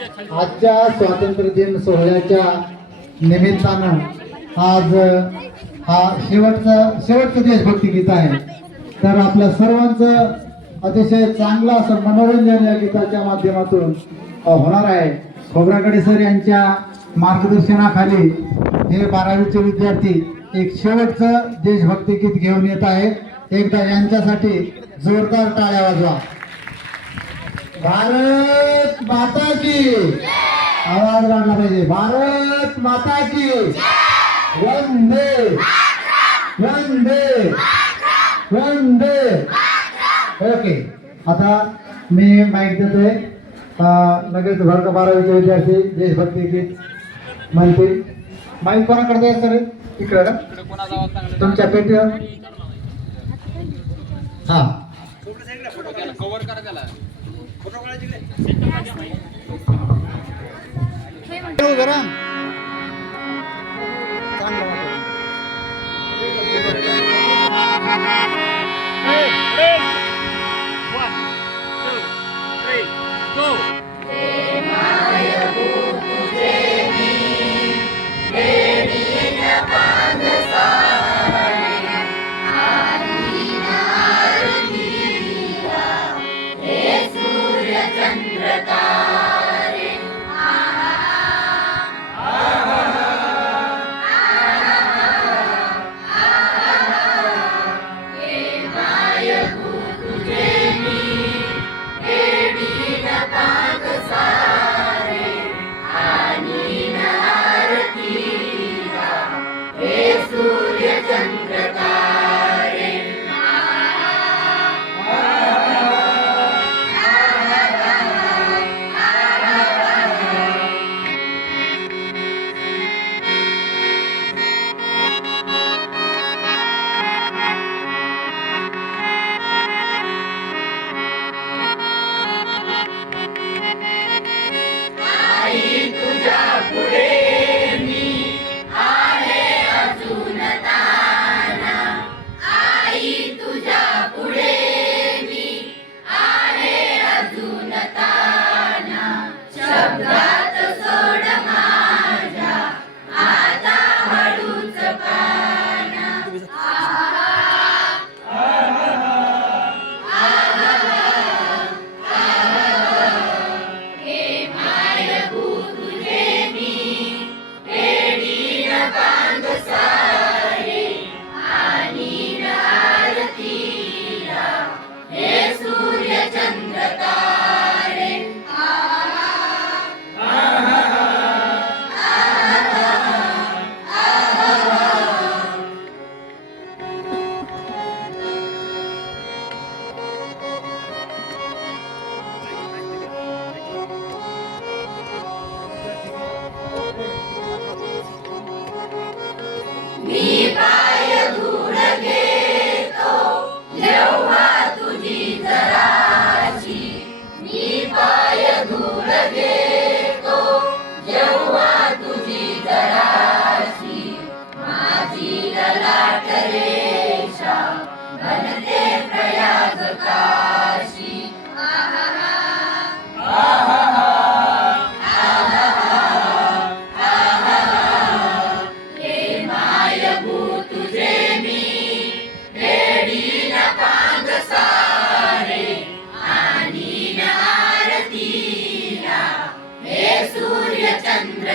आजच्या स्वातंत्र्य दिन सोहळ्याच्या निमित्तानं आज हा शेवटचं देशभक्ती गीत आहे। तर आपल्या सर्वांचं अतिशय चांगलं असं मनोरंजन या गीताच्या माध्यमातून होणार आहे। खोब्रागडे सर यांच्या मार्गदर्शनाखाली हे 12वीचे विद्यार्थी एक शेवटचं देशभक्ती गीत घेऊन येत आहेत। एकदा यांच्यासाठी जोरदार टाळ्या वाजवा। भारत माता की आवाज वाढला पाहिजे। भारत माता की वंदे वंदे वंदे। ओके, आता मी माईक देतोय। लगेच वर्ग 12वीचे विद्यार्थी देशभक्ती गीत म्हणतील। माईक कोणाकडे द्यायचं सर? इकडे का तुमच्या पेटीवर? हा कव्हर करा त्याला। सूर्य चंद्र